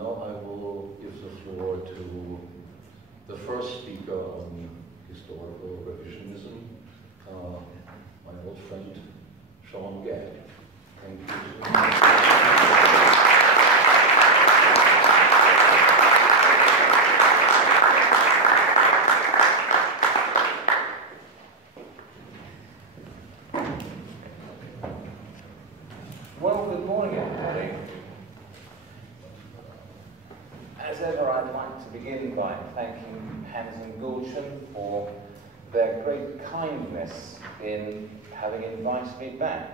Now I will give the floor to the first speaker on historical revisionism, my old friend, Sean Gabb. Thank you. Well, good morning, everybody. As ever, I'd like to begin by thanking Hans and Gulchen for their great kindness in having invited me back,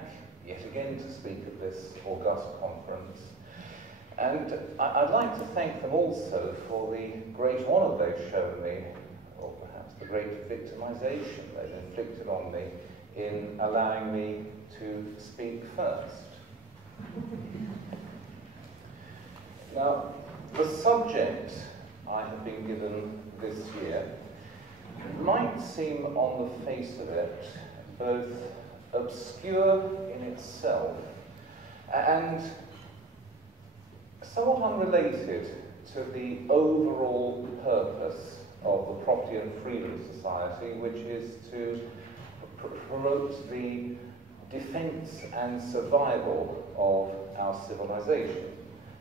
yet again to speak at this august conference. And I'd like to thank them also for the great honour they've shown me, or perhaps the great victimization they've inflicted on me in allowing me to speak first. Now, the subject I have been given this year might seem on the face of it both obscure in itself and somewhat unrelated to the overall purpose of the Property and Freedom Society, which is to promote the defense and survival of our civilization.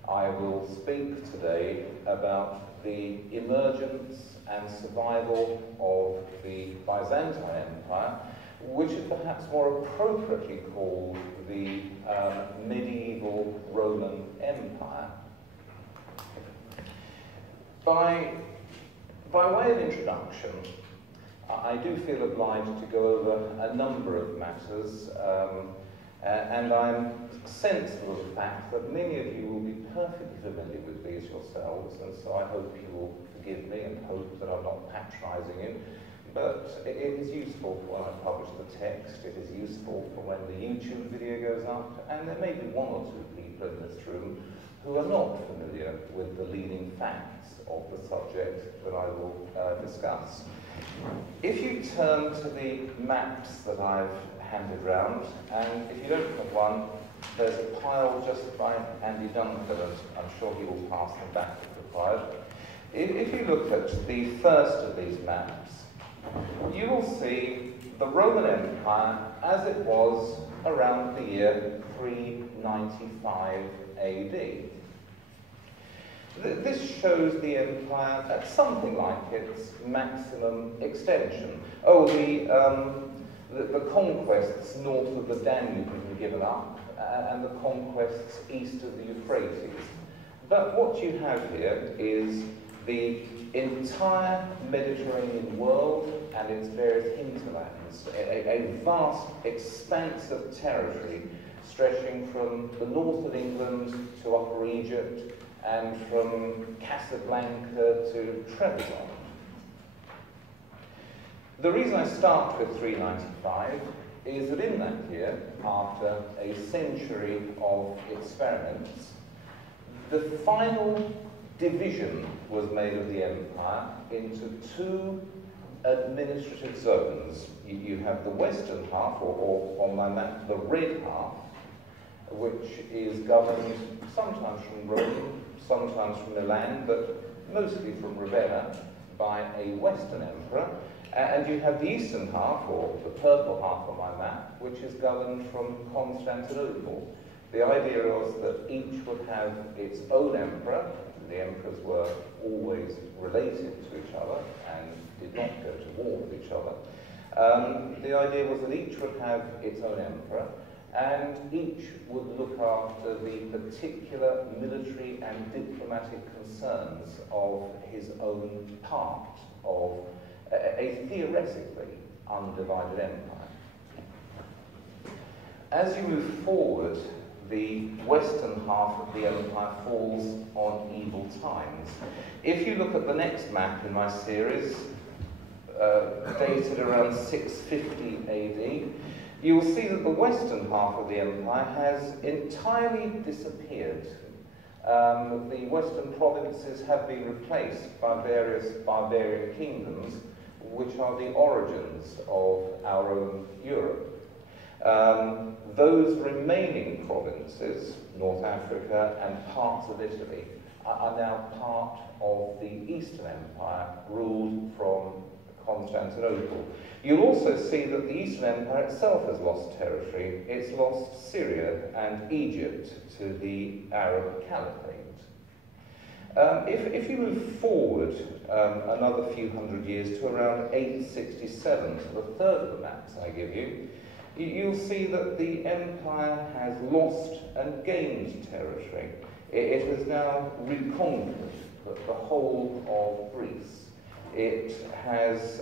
I will speak today about the emergence and survival of the Byzantine Empire, which is perhaps more appropriately called the Medieval Roman Empire. By way of introduction, I do feel obliged to go over a number of matters, and I'm sensible of the fact that many of you will be perfectly familiar with these yourselves, and so I hope you will forgive me and hope that I'm not patronising you. But it is useful when I publish the text, it is useful for when the YouTube video goes up, and there may be one or two people in this room who are not familiar with the leading facts of the subject that I will discuss. If you turn to the maps that I've handed round, and if you don't have one, there's a pile just by Andy Duncan, and I'm sure he will pass them back if required. If you look at the first of these maps, you will see the Roman Empire as it was around the year 395 AD. This shows the empire at something like its maximum extension. Oh, the conquests north of the Danube have been given up, and the conquests east of the Euphrates. But what you have here is the entire Mediterranean world and its various hinterlands, a vast expanse of territory stretching from the north of England to Upper Egypt, and from Casablanca to Trebizond. The reason I start with 395 is that in that year, after a century of experiments, the final division was made of the empire into two administrative zones. You have the western half, or on my map, the red half, which is governed sometimes from Rome, sometimes from Milan, but mostly from Ravenna, by a Western emperor. And you have the eastern half, or the purple half on my map, which is governed from Constantinople. The idea was that each would have its own emperor. The emperors were always related to each other and did not go to war with each other. The idea was that each would have its own emperor, and each would look after the particular military and diplomatic concerns of his own part of a theoretically undivided empire. As you move forward, the western half of the empire falls on evil times. If you look at the next map in my series, dated around 650 AD, you will see that the western half of the empire has entirely disappeared. The western provinces have been replaced by various barbarian kingdoms, which are the origins of our own Europe. Those remaining provinces, North Africa and parts of Italy, are now part of the Eastern Empire, ruled from Constantinople. You'll also see that the Eastern Empire itself has lost territory. It's lost Syria and Egypt to the Arab Caliphate. If you move forward another few hundred years to around 867, so the third of the maps I give you, you'll see that the empire has lost and gained territory. It has now reconquered the whole of Greece. It has,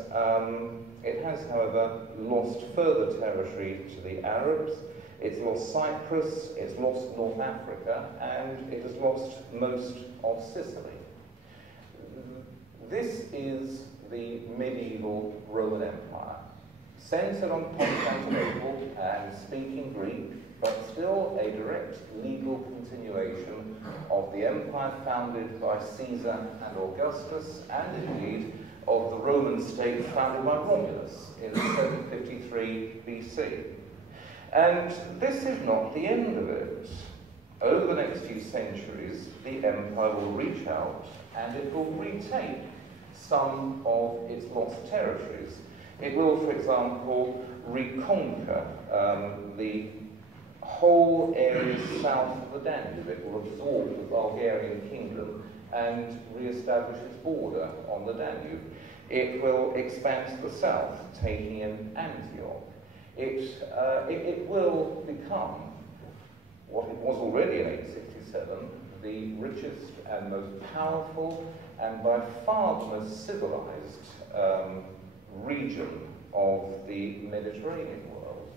however, lost further territory to the Arabs. It's lost Cyprus, it's lost North Africa, and it has lost most of Sicily. This is the medieval Roman Empire, centered on Constantinople and speaking Greek, but still a direct legal continuation of the empire founded by Caesar and Augustus, and indeed of the Roman state founded by Romulus in 753 BC. And this is not the end of it. Over the next few centuries, the empire will reach out and it will retake some of its lost territories. It will, for example, reconquer the whole area south of the Danube. It will absorb the Bulgarian kingdom and re-establish its border on the Danube. It will expand to the south, taking in Antioch. It will become, what it was already in 867, the richest and most powerful and by far the most civilized region of the Mediterranean world.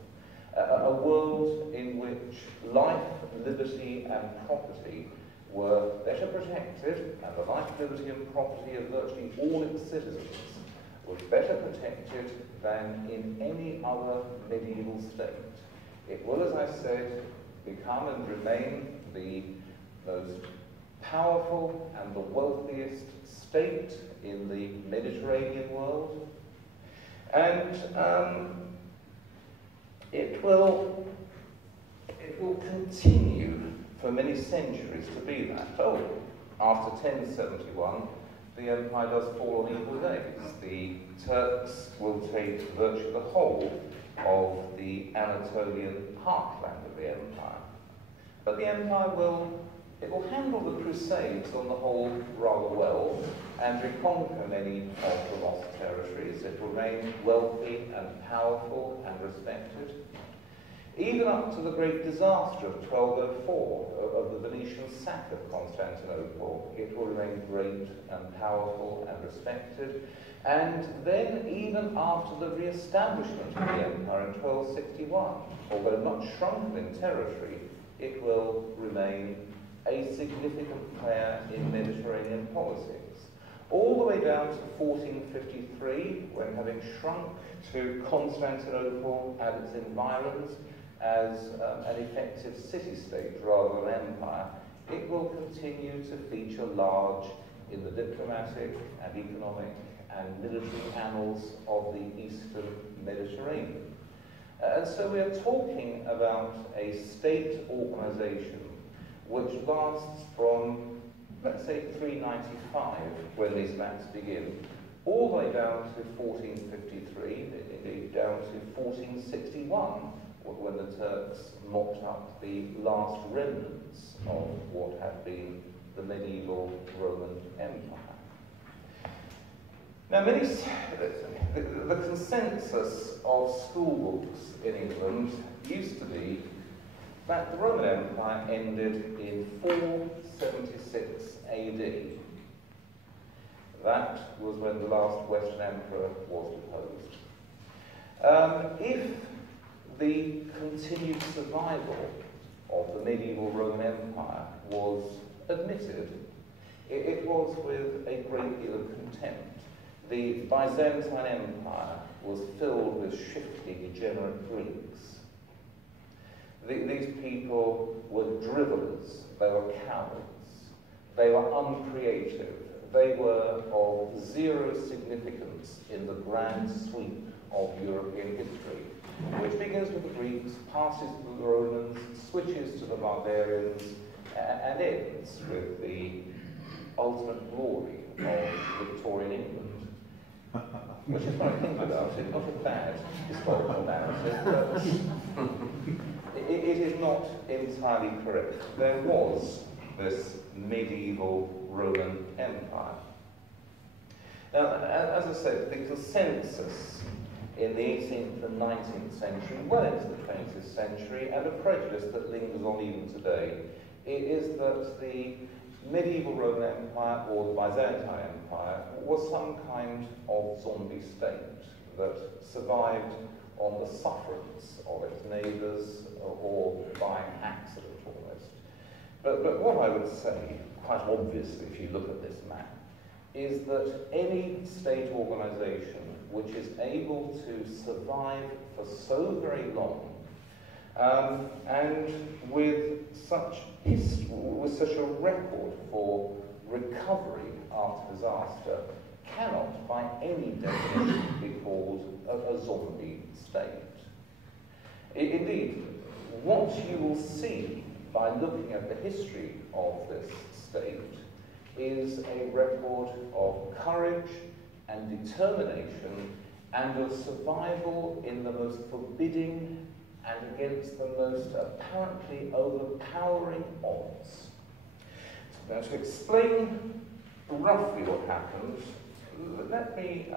A world in which life, liberty and property were better protected, and the life, liberty and property of virtually all its citizens was better protected than in any other medieval state. It will, as I said, become and remain the most powerful and the wealthiest state in the Mediterranean world. And it will continue for many centuries to be that. Oh, after 1071, the empire does fall on evil days. The Turks will take virtually the whole of the Anatolian heartland of the empire. But the empire will handle the Crusades on the whole rather well and reconquer many of the lost territories. It will remain wealthy and powerful and respected. Even up to the great disaster of 1204, of the Venetian sack of Constantinople, it will remain great and powerful and respected. And then, even after the re-establishment of the empire in 1261, although not shrunken in territory, it will remain a significant player in Mediterranean politics. All the way down to 1453, when having shrunk to Constantinople and its environs, as an effective city-state rather than empire, it will continue to feature large in the diplomatic and economic and military annals of the Eastern Mediterranean. And so we are talking about a state organization which lasts from, let's say, 395, when these maps begin, all the way down to 1453, indeed down to 1461, when the Turks mopped up the last remnants of what had been the medieval Roman Empire. Now, the consensus of school books in England used to be that the Roman Empire ended in 476 AD. That was when the last Western Emperor was deposed. If the continued survival of the medieval Roman Empire was admitted, it was with a great deal of contempt. The Byzantine Empire was filled with shifty, degenerate Greeks. These people were dribblers, they were cowards, they were uncreative, they were of zero significance in the grand sweep of European history, which begins with the Greeks, passes to the Romans, switches to the barbarians, and ends with the ultimate glory of Victorian England. Which is what I think about it, not a bad historical narrative, but it is not entirely correct. There was this medieval Roman Empire. Now, as I said, the consensus in the 18th and 19th century, well into the 20th century, and a prejudice that lingers on even today, is that the medieval Roman Empire, or the Byzantine Empire, was some kind of zombie state that survived on the sufferance of its neighbours, or by accident almost. But what I would say, quite obviously if you look at this map, is that any state organisation which is able to survive for so very long, and with such a record for recovery after disaster, cannot by any definition be called a zombie state. Indeed, what you will see by looking at the history of this state is a record of courage and determination and of survival in the most forbidding and against the most apparently overpowering odds. Now, to explain roughly what happened, let me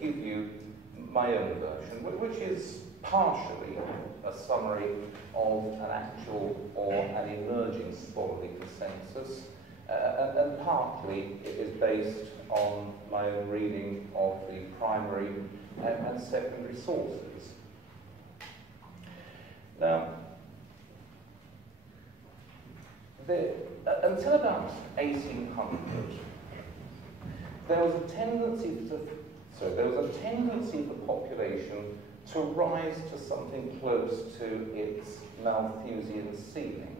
give you my own version, which is partially a summary of an actual or an emerging scholarly consensus, and partly it is based on my own reading of the primary and secondary sources. Now, until about 1800, there was a tendency of the population to rise to something close to its Malthusian ceiling.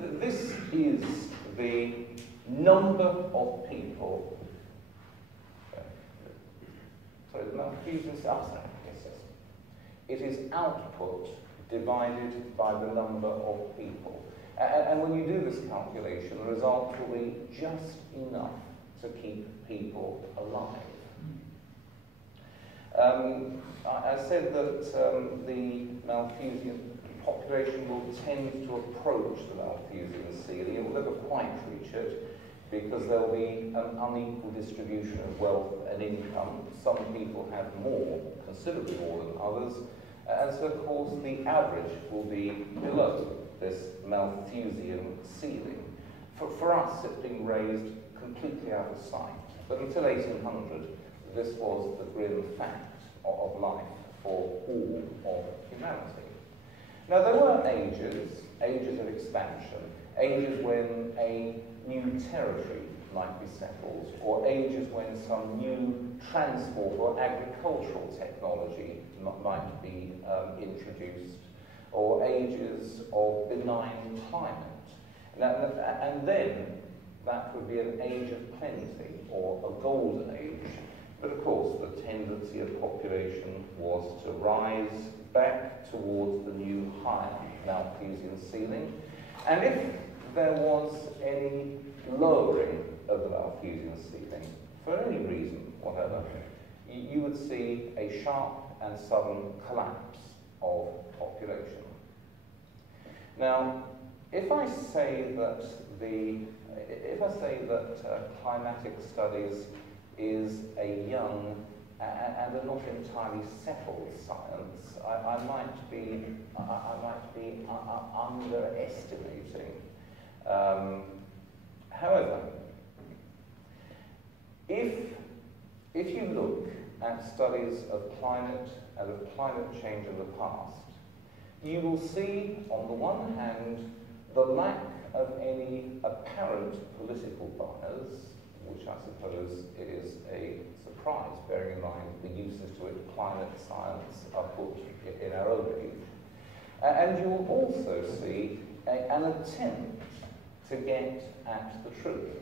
This is the number of people. Sorry, the Malthusian ceiling. Yes. It is output divided by the number of people. And when you do this calculation, the result will be just enough to keep people alive. I said that the Malthusian population will tend to approach the Malthusian ceiling. It will never quite reach it because there will be an unequal distribution of wealth and income. Some people have more, considerably more than others, and so of course the average will be below this Malthusian ceiling. For us, it's been raised completely out of sight. But until 1800, this was the grim fact of life for all of humanity. Now, there were ages of expansion, ages when a new territory might be settled, or ages when some new transport or agricultural technology might be introduced, or ages of benign climate. And then that would be an age of plenty, or a golden age. But of course, the tendency of population was to rise back towards the new higher Malthusian ceiling. And if there was any lowering of the Malthusian ceiling, for any reason, whatever, you would see a sharp and sudden collapse of population. Now, if I say that climatic studies is a young and a not entirely settled science, I might be underestimating. However, if you look at studies of climate and of climate change in the past, you will see, on the one hand, the lack of any apparent political bias, which I suppose it is a surprise, bearing in mind the uses to which climate science are put in our own age. And you will also see an attempt to get at the truth.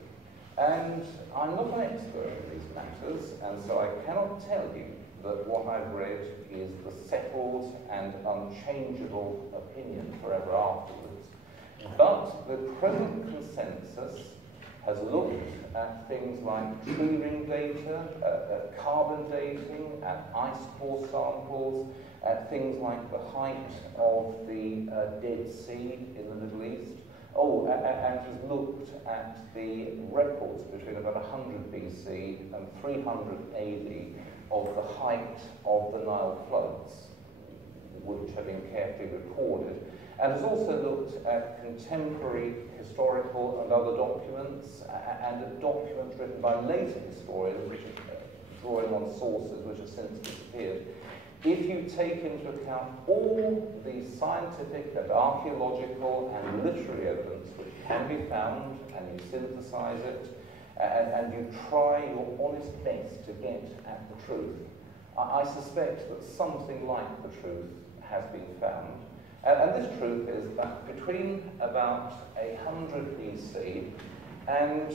And I'm not an expert in these matters, and so I cannot tell you that what I've read is the settled and unchangeable opinion forever afterwards. But the present consensus has looked at things like tree ring data, carbon dating, at ice core samples, at things like the height of the Dead Sea in the Middle East. And has looked at the records between about 100 BC and 300 AD of the height of the Nile floods, which have been carefully recorded, and has also looked at contemporary historical and other documents, and at documents written by later historians, which are drawing on sources which have since disappeared. If you take into account all the scientific and archaeological and literary evidence which can be found, and you synthesize it, and you try your honest best to get at the truth, I suspect that something like the truth has been found. And this truth is that between about 100 BC and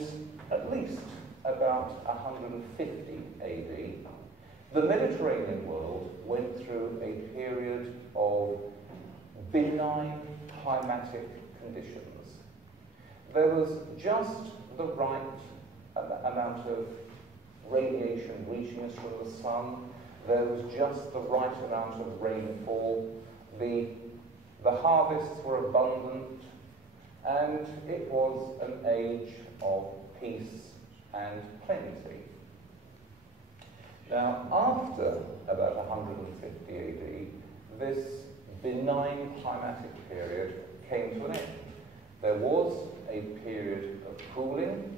at least about 150 AD, the Mediterranean world went through a period of benign climatic conditions. There was just the right amount of radiation reaching us from the sun. There was just the right amount of rainfall. The harvests were abundant, and it was an age of peace and plenty. Now, after about 150 AD, this benign climatic period came to an end. There was a period of cooling.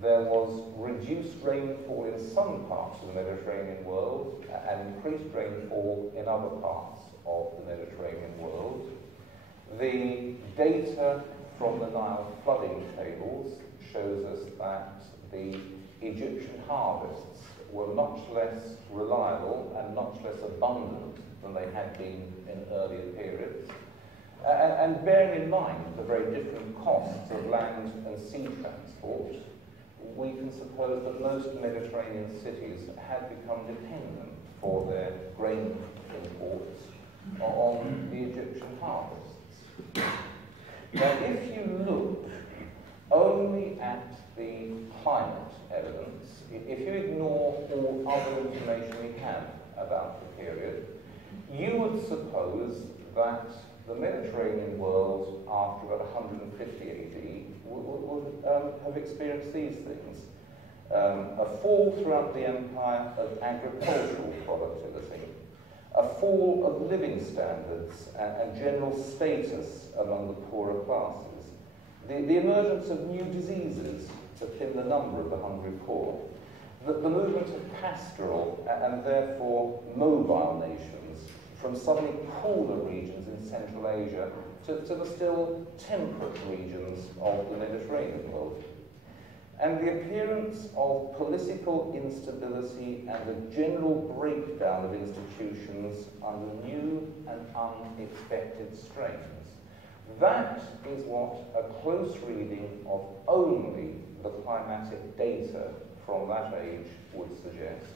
There was reduced rainfall in some parts of the Mediterranean world and increased rainfall in other parts of the Mediterranean world. The data from the Nile flooding tables shows us that the Egyptian harvests were much less reliable and much less abundant than they had been in earlier periods. And bearing in mind the very different costs of land and sea transport, we can suppose that most Mediterranean cities had become dependent for their grain imports on the Egyptian harvests. Now, if you look only at the climate evidence, if you ignore all other information we have about the period, you would suppose that the Mediterranean world after about 150 AD would have experienced these things. A fall throughout the empire of agricultural productivity, a fall of living standards and general status among the poorer classes, the emergence of new diseases to thin the number of the hungry poor, the movement of pastoral and therefore mobile nations from suddenly cooler regions in Central Asia to the still temperate regions of the Mediterranean world. And the appearance of political instability and a general breakdown of institutions under new and unexpected strains. That is what a close reading of only the climatic data from that age would suggest.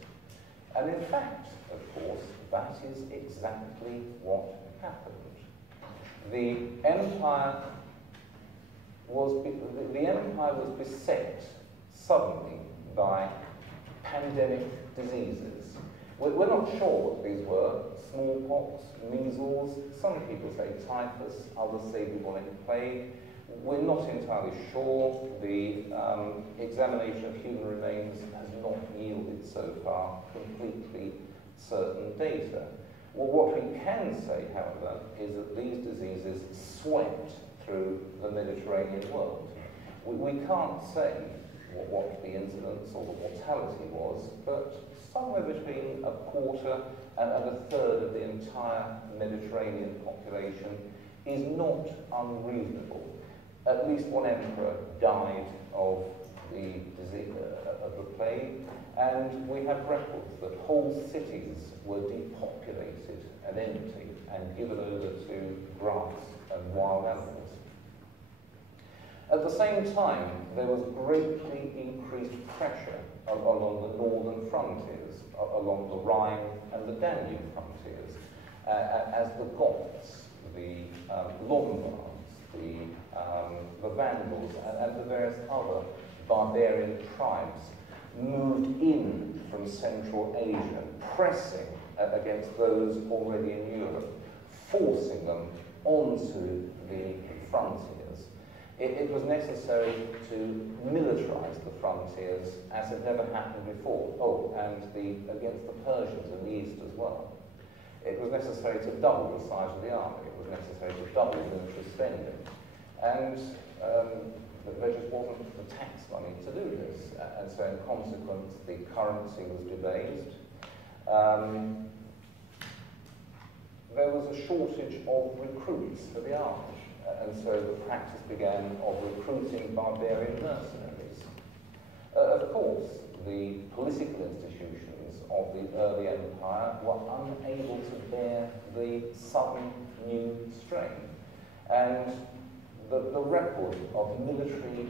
And in fact, of course, that is exactly what happened. The empire was beset suddenly by pandemic diseases. We're not sure what these were. Smallpox, measles, some people say typhus, others say bubonic plague. We're not entirely sure. The examination of human remains has not yielded so far completely certain data. Well, what we can say, however, is that these diseases swept through the Mediterranean world. We can't say what the incidence or the mortality was, but somewhere between a quarter and a third of the entire Mediterranean population is not unreasonable. At least one emperor died of the disease, of the plague, and we have records that whole cities were depopulated and empty and given over to grass and wild animals. At the same time, there was greatly increased pressure along the northern frontiers, along the Rhine and the Danube frontiers, as the Goths, the Lombards, the the Vandals, and the various other barbarian tribes moved in from Central Asia, pressing against those already in Europe, forcing them onto the frontiers. It was necessary to militarize the frontiers as had never happened before. Oh, and against the Persians in the east as well. It was necessary to double the size of the army. It was necessary to double military spending. And there just wasn't the tax money to do this. And so in consequence, the currency was debased. There was a shortage of recruits for the army. And so the practice began of recruiting barbarian mercenaries. Of course, the political institutions of the early empire were unable to bear the sudden new strain. And the record of military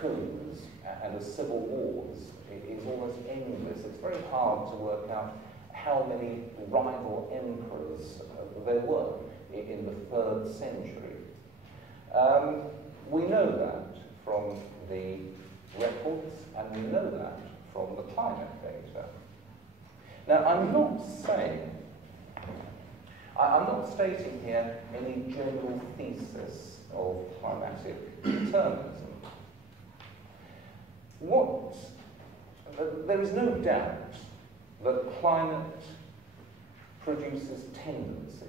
coups and of civil wars is almost endless. It's very hard to work out how many rival emperors there were in the 3rd century. We know that from the records, and we know that from the climate data. Now, I'm not stating here any general thesis of climatic determinism. There is no doubt that climate produces tendencies.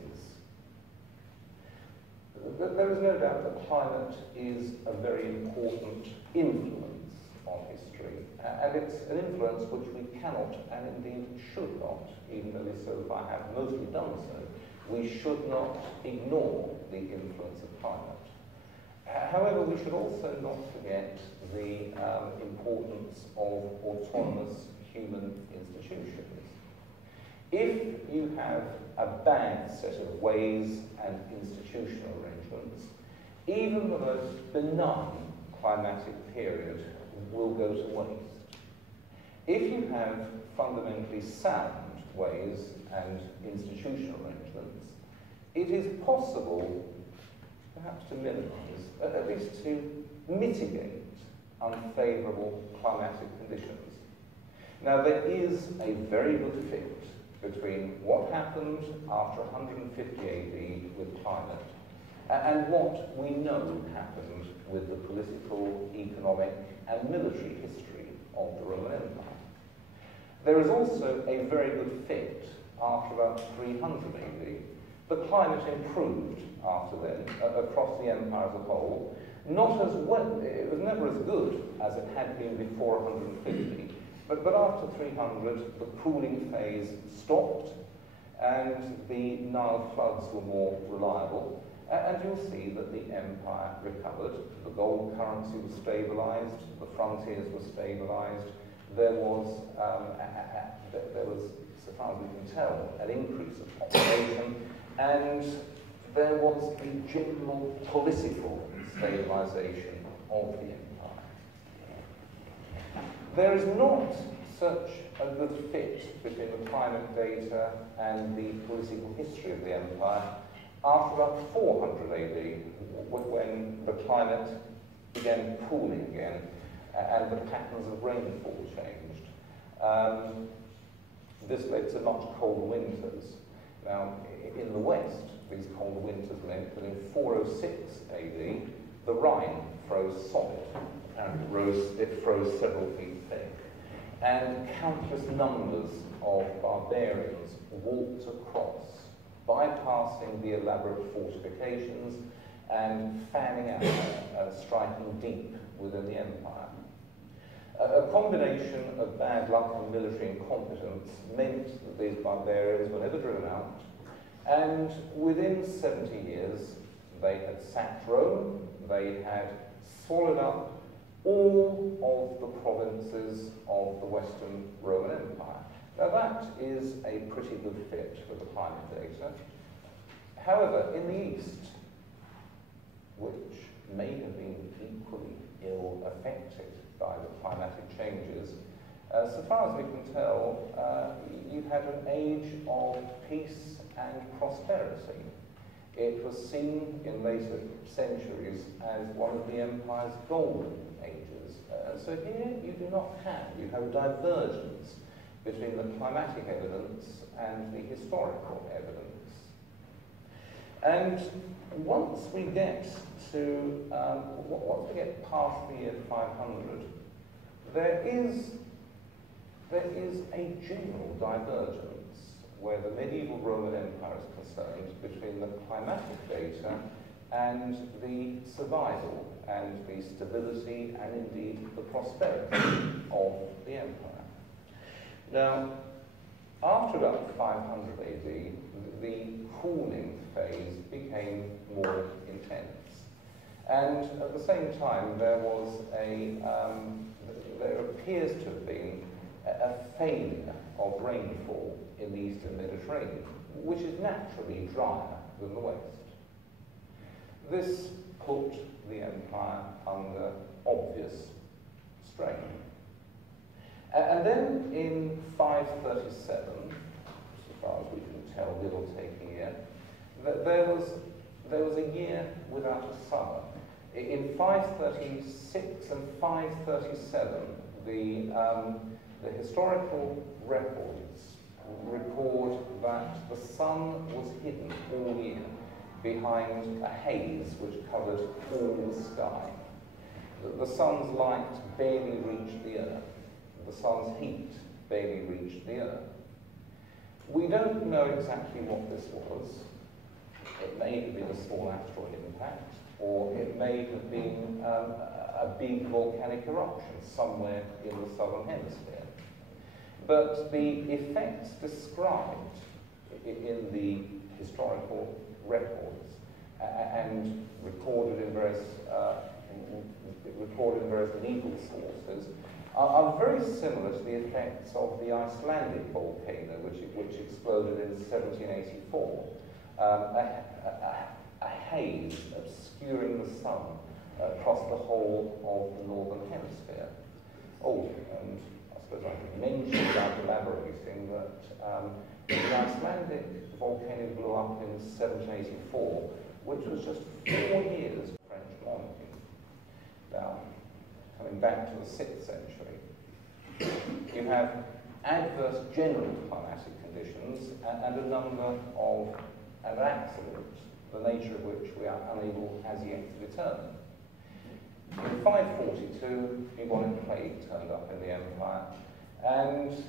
There is no doubt that climate is a very important influence on history, and it's an influence which we cannot, and indeed should not, even though we so far have mostly done so, we should not ignore the influence of climate. However, we should also not forget the importance of autonomous human institutions. If you have a bad set of ways and institutional arrangements, even the most benign climatic period will go to waste. If you have fundamentally sound ways and institutional arrangements, it is possible, perhaps to minimize, at least to mitigate unfavourable climatic conditions. Now, there is a very good fit between what happened after 150 AD with climate and what we know happened with the political, economic, and military history of the Roman Empire. There is also a very good fit after about 300 AD. The climate improved after then across the empire as a whole. Not as well, it was never as good as it had been before 150, but after 300 the cooling phase stopped and the Nile floods were more reliable, and you'll see that the empire recovered. The gold currency was stabilized, the frontiers were stabilized, there was, so far as we can tell, an increase of population, and there was a general political stabilization of the empire. There is not such a good fit between the climate data and the political history of the empire after about 400 AD, when the climate began cooling again and the patterns of rainfall changed. This led to much colder winters. Now, in the West, these colder winters meant that in 406 AD, the Rhine froze solid. Apparently it froze several feet thick. And countless numbers of barbarians walked across, bypassing the elaborate fortifications and fanning out, striking deep within the empire. A combination of bad luck and military incompetence meant that these barbarians were never driven out, and within 70 years they had sacked Rome, they had swallowed up all of the provinces of the Western Roman Empire. Now that is a pretty good fit with the climate data. However, in the East, which may have been equally ill affected by the climatic changes, so far as we can tell, you had an age of peace and prosperity. It was seen in later centuries as one of the empire's golden ages. So here you do not have, you have a divergence between the climatic evidence and the historical evidence. And once we get to, once we get past the year 500, there is a general divergence where the medieval Roman Empire is concerned between the climatic data and the survival and the stability and indeed the prosperity of the empire. Now, after about 500 AD, the cooling phase became more intense. And at the same time, there appears to have been a failure of rainfall in the eastern Mediterranean, which is naturally drier than the west. This put the empire under obvious strain. And then in 537, as far as we can tell, give or take a year, there was a year without a summer. In 536 and 537, the historical records record that the sun was hidden all year behind a haze which covered all the sky. The sun's light barely reached the earth. The sun's heat barely reached the earth. We don't know exactly what this was. It may have been a small asteroid impact, or it may have been a big volcanic eruption somewhere in the southern hemisphere. But the effects described in the historical records and recorded in various legal sources are very similar to the effects of the Icelandic volcano, which exploded in 1784. A haze obscuring the sun across the whole of the northern hemisphere. Oh, and I suppose I could mention without elaborating that the Icelandic volcano blew up in 1784, which was just 4 years of French monarchy. Now, coming back to the 6th century, you have adverse general climatic conditions and a number of accidents, the nature of which we are unable as yet to determine. In 542, bubonic plague turned up in the empire, and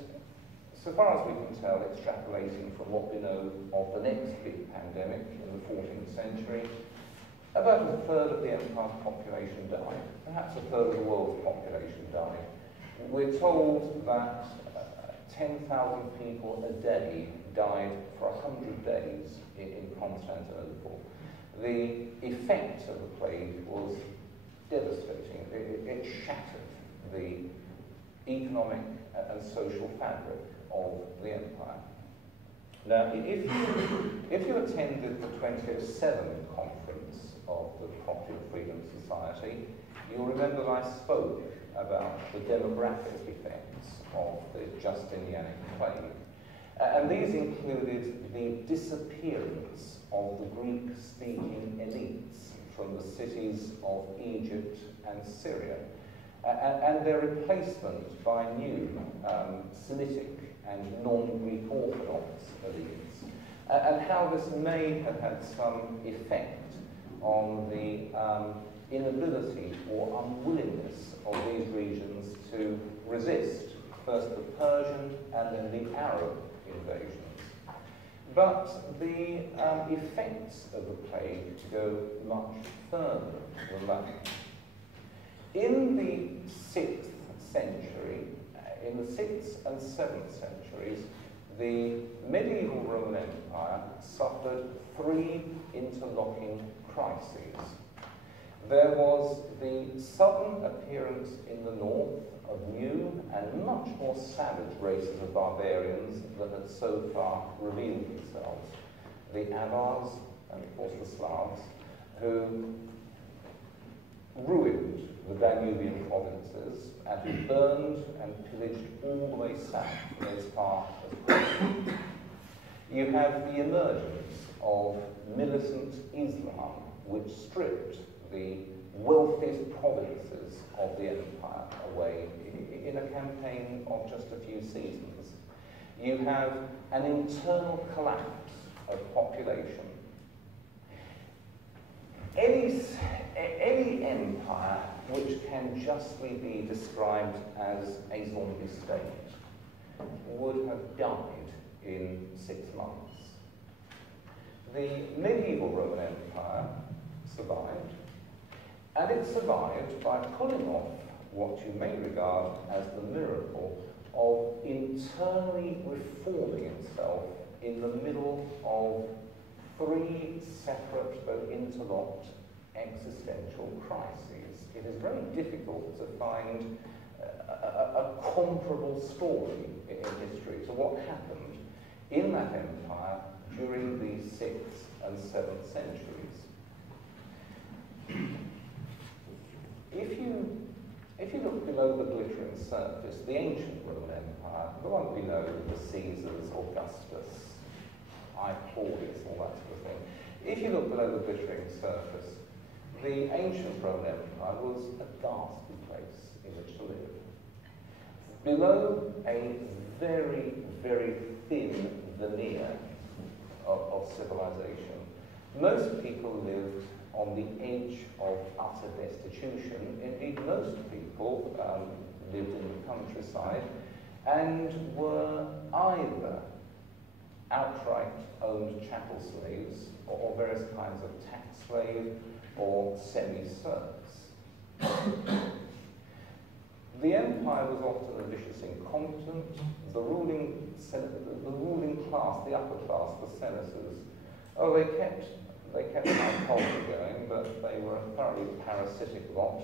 so far as we can tell, extrapolating from what we know of the next big pandemic in the 14th century, about a third of the empire's population died. Perhaps a third of the world's population died. We're told that 10,000 people a day died for 100 days in Constantinople. The effect of the plague was devastating. It shattered the economic and social fabric of the empire. Now, if you attended the 2007 conference of the Property and Freedom Society, you'll remember that I spoke about the demographic effects of the Justinianic plague. And these included the disappearance of the Greek-speaking elites from the cities of Egypt and Syria, and their replacement by new Semitic and non-Greek Orthodox elites, and how this may have had some effect on the inability or unwillingness of these regions to resist first the Persian and then the Arab invasions. But the effects of the plague go much further than that. In the 6th century, in the 6th and 7th centuries, the medieval Roman Empire suffered 3 interlocking crises. There was the sudden appearance in the north of new and much more savage races of barbarians that had so far revealed themselves. The Avars, and of course the Slavs, who ruined the Danubian provinces and who burned and pillaged all the way south as far as possible. You have the emergence of militant Islam, which stripped the wealthiest provinces of the empire away in a campaign of just a few seasons. You have an internal collapse of population. Any empire which can justly be described as a zombie state would have died in 6 months. The medieval Roman Empire survived, and it survived by pulling off what you may regard as the miracle of internally reforming itself in the middle of 3 separate but interlocked existential crises. It is very difficult to find a comparable story in history to what happened in that empire during the 6th and 7th centuries. If you look below the glittering surface, the ancient Roman Empire, the one we know, the Caesars, Augustus, Claudius, all that sort of thing. If you look below the glittering surface, the ancient Roman Empire was a ghastly place in which to live. Below a very, very thin veneer of civilization, most people lived on the edge of utter destitution. Indeed, most people lived in the countryside and were either outright owned chattel slaves or various kinds of tax slave or semi-serfs. The empire was often a vicious incompetent. The ruling class, the upper class, the senators, they kept their culture going, but they were a thoroughly parasitic lot,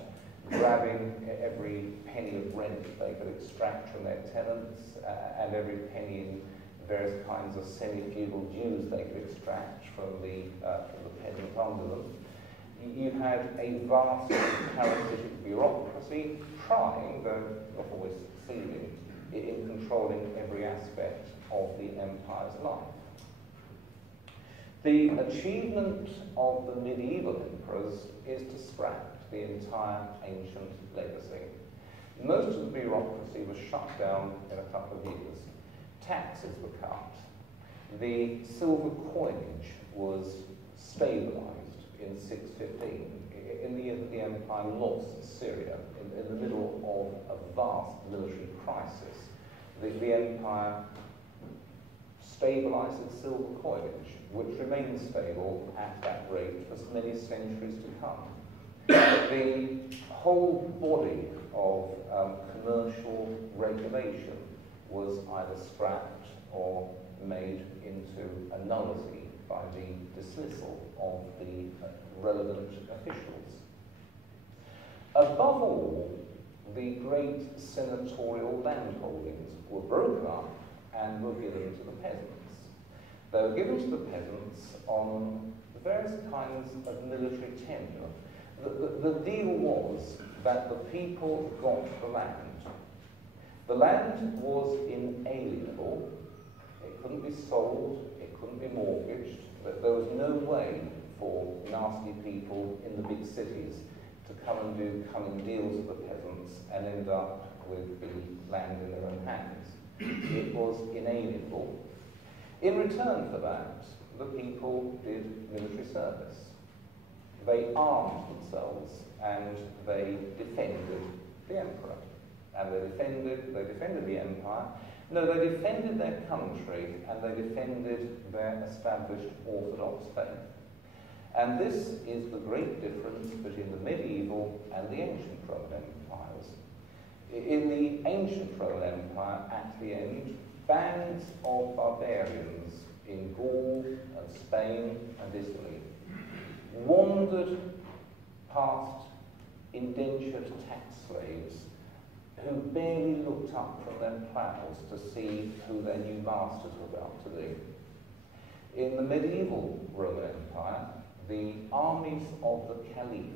grabbing every penny of rent they could extract from their tenants and every penny in various kinds of semi-feudal dues they could extract from the peasant under them. You had a vast parasitic bureaucracy trying, though not always succeeding, in controlling every aspect of the empire's life. The achievement of the medieval emperors is to scrap the entire ancient legacy. Most of the bureaucracy was shut down in a couple of years. Taxes were cut. The silver coinage was stabilized in 615, in the year that the empire lost Syria, in the middle of a vast military crisis. The empire stabilized its silver coinage, which remained stable at that rate for many centuries to come. The whole body of commercial regulation was either scrapped or made into a nullity by the dismissal of the relevant officials. Above all, the great senatorial landholdings were broken up and were given to the peasants. They were given to the peasants on various kinds of military tenure. The deal was that the people got the land. The land was inalienable. It couldn't be sold. It couldn't be mortgaged. There was no way for nasty people in the big cities to come and do cunning deals with the peasants and end up with the land in their own hands. It was inalienable. In return for that, the people did military service. They armed themselves and they defended the emperor. And they defended the empire. No, they defended their country and they defended their established orthodox faith. And this is the great difference between the medieval and the ancient Roman empires. In the ancient Roman Empire, at the end, bands of barbarians in Gaul and Spain and Italy wandered past indentured tax slaves who barely looked up from their plows to see who their new masters were about to be. In the medieval Roman Empire, the armies of the Caliph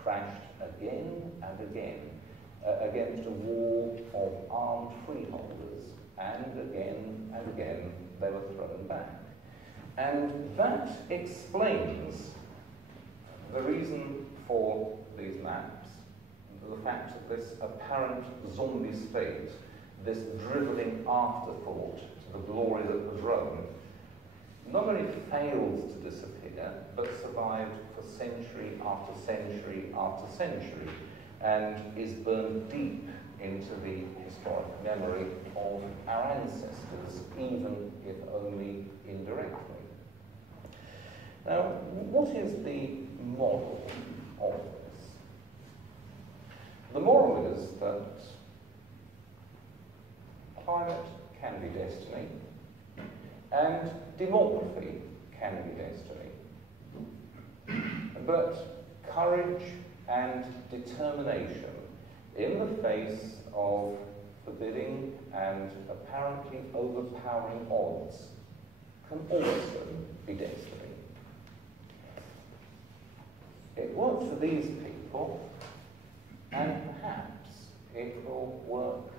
crashed again and again against a wall of armed freeholders, and again they were thrown back. And that explains the reason for these maps, the fact that this apparent zombie state, this drivelling afterthought to the glory that was Rome, not only failed to disappear, but survived for century after century after century, and is burned deep into the historic memory of our ancestors, even if only indirectly. Now, what is the moral of this? The moral is that climate can be destiny, and demography can be destiny. But courage and determination in the face of forbidding and apparently overpowering odds can also be destiny. It worked for these people, and perhaps it will work